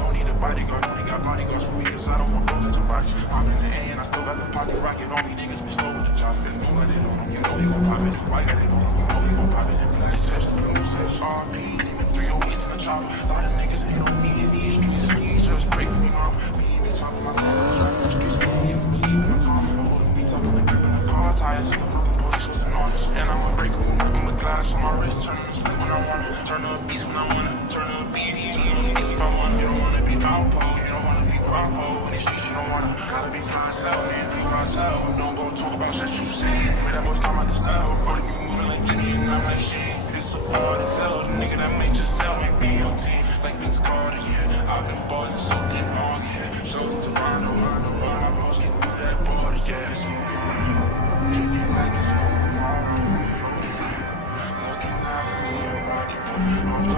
don't need a bodyguard. Only got bodyguards for me, cause I don't want broke into bodies. I'm in the A and I still got the pocket rocket on me. Niggas be slow with the chop. If you got it on him, you know he gon' pop it. If I got it on him, you know he gon' pop it. In black tips, blue tips, RPs, even 308s in the chopper. A lot of niggas ain't on me in these streets. Please just pray for me, mom. Me ain't been talking my time. I was right in the streets. Me ain't even believe in the car. I'm holding me talking like grip in the car. Tires is the fucking police was an artist. And I'm unbreakable. I'm a glass on my wrist. Turn the split when I wanna. Turn the beast when I wanna. Turn the beat. Turn the beast if I wanna. You don't wanna be Alpo. You don't wanna be Croppo. In these streets you don't wanna. Gotta be myself. Man, be myself. Don't go talk about shit you say. For that boy's time I just sell. Brody be moving like Jimmy and I'm like shit. It's so hard to tell. The nigga that make yourself like BOT. Like Vince Carter, yeah. I've been ballin' so damn long, yeah. Shows it to Rondo, I'm always getting through that border, yeah. Smoking weed, drinking like it's for tomorrow. Floating, looking out at me, I'm rocking off the,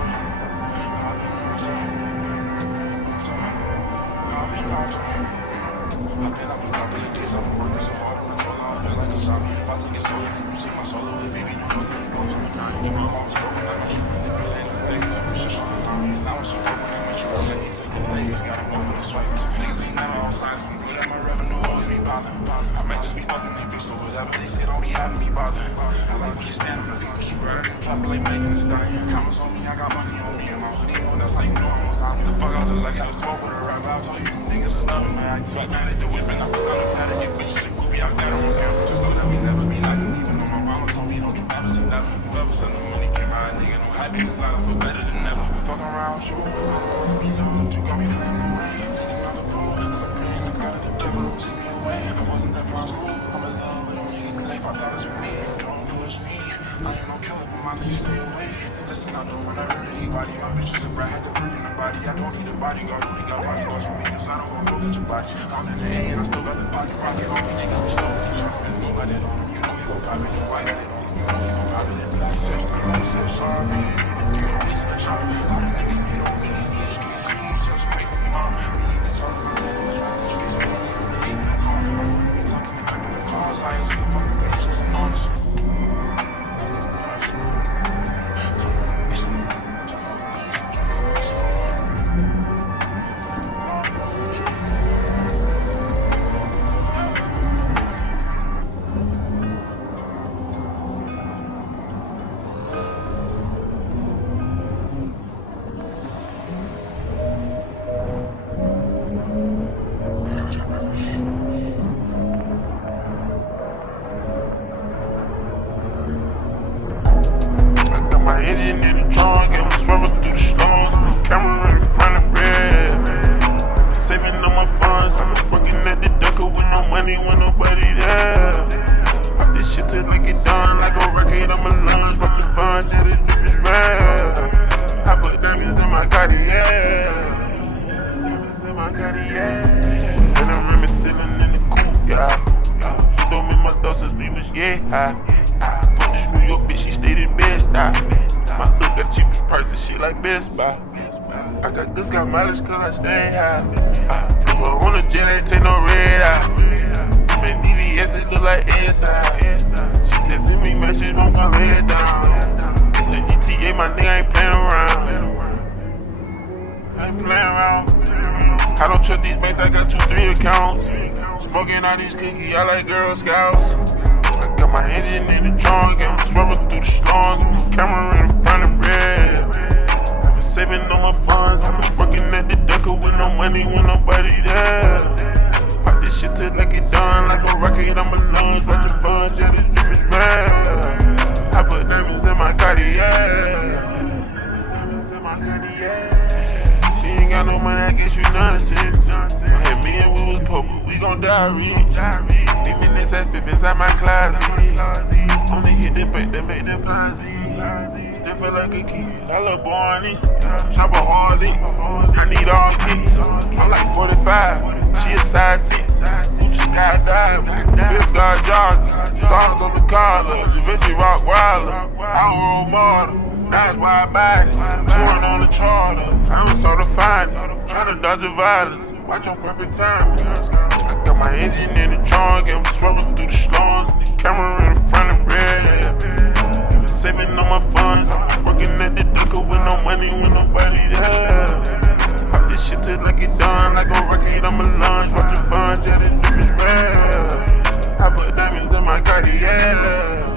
I've been up a couple of days, I've been working so hard, I'm not I feel like a zombie. If I take it solo, then you take my soul away, baby. You know that both of me trying to get my heart broken. I know you manipulating niggas. I'm just trying to tell me. And I was so broken, I met you. I let you take the days. Got them off with the swipers. Niggas ain't never outside. I'm good at my revenue, always be bothered. I might just be fucking they bitch, so whatever they say, don't be having me bothered. I like when you stand on the feet, keep riding. Drop it like Megan Thee Stallion. Comments on me, I got money on me. And my hoodie on, that's how you know I'm on time. The fuck I look like how to smoke with a rap. I'll tell you, niggas is loving me. I suck mad at the whipping. I was down the pad and your bitches a groupie. I got them on camera. Just know that we never be like them. Even though my mama told me, don't you ever say never. Whoever send the money came out, nigga, no happiness. Now I feel better than ever. Fuck around with you. I don't wanna be loved. You got me feeling no way. Take another pull. As I'm praying to God of the devil, don't take me away. I wasn't that far school. I'm in love, but don't give me life. I thought it's with me. Don't push me. I ain't no killer, but my niggas stay away. If this is not the one, I hurt anybody. My bitch is a brat, had to breathe in the body. I don't need a bodyguard, only got bodyguards for me. Cause I don't want to go get your body. I'm in the A and I still got the pocket rocket on me. Niggas be slow with the chop. If you got it on him, you know he gon' pop it. If I got it on him, you know he gon' pop it. In black tips, blue tips, RPs, even 308s in the chopper. A lot of niggas ain't on me in these streets. Please just pray for me, mom. Me ain't been talking my time. I was right in the streets. Me ain't even believe in the car. I'm gonna be talking and gripping the car. Tires is the fucking police was an artist. Engine in the trunk, and we swerving through the storms. Camera in front of red. Saving all my funds. I've been working at the Decker with no money when nobody there. Pop this shit till I get done like a rocket on my lungs. Watch the fun, yeah, this drip is red. I put diamonds in my Cartier. Diamonds in my Cartier. And I'm reminiscing in the coupe, yeah. She told me my thoughts since we was high. Fuck this New York bitch, she stayed in bed, nah. My hood got cheapest price and shit like Best Buy. I got this got mileage cause I stay high. Flew her on the jet, ain't take no red eye. Man, DVS, it look like inside. She texting me, man, she won't come lay it down. It's a GTA, my nigga ain't playing around. I ain't playing around. I don't trust these banks, I got 2-3 accounts. Smoking all these cookies, I like Girl Scouts. Got my engine in the trunk, and I'm swerving through the storms. Camera in front of red. I've been saving all my funds. I've been working at the Decker with no money when nobody there. Pop this shit till I get done like a rocket on my lungs. Watch the fun, yeah, this drip is red. I put diamonds in my Cartier. Diamonds in my Cartier. She ain't got no money, I guess you nonsense. Hit me and we was poor, but we gon' die rich. Leave me this F50 inside my closet. Only hit the bank that make deposit. Still feel like a kid, I love Barney's. Shop a Harley, I need all kicks. I'm like 45, she a size 6. Gucci skydive, Fifth Guard joggers. Stars on the collar, Da Vinci Rock Wilder. Our role model, now it's why I buy it. Touring on the charter, I'm sort of fine. Trying to dodge the violence, watch on perfect time. Got my engine in the trunk, and I'm swerving through the storms. Camera in front of red. I've been saving all my funds. I'm working at the Decker with no money when nobody there. Pop this shit till I get done like a rocket, I'm a lunch. Watch a bunch, yeah, this drip is real. I put diamonds in my Cartier.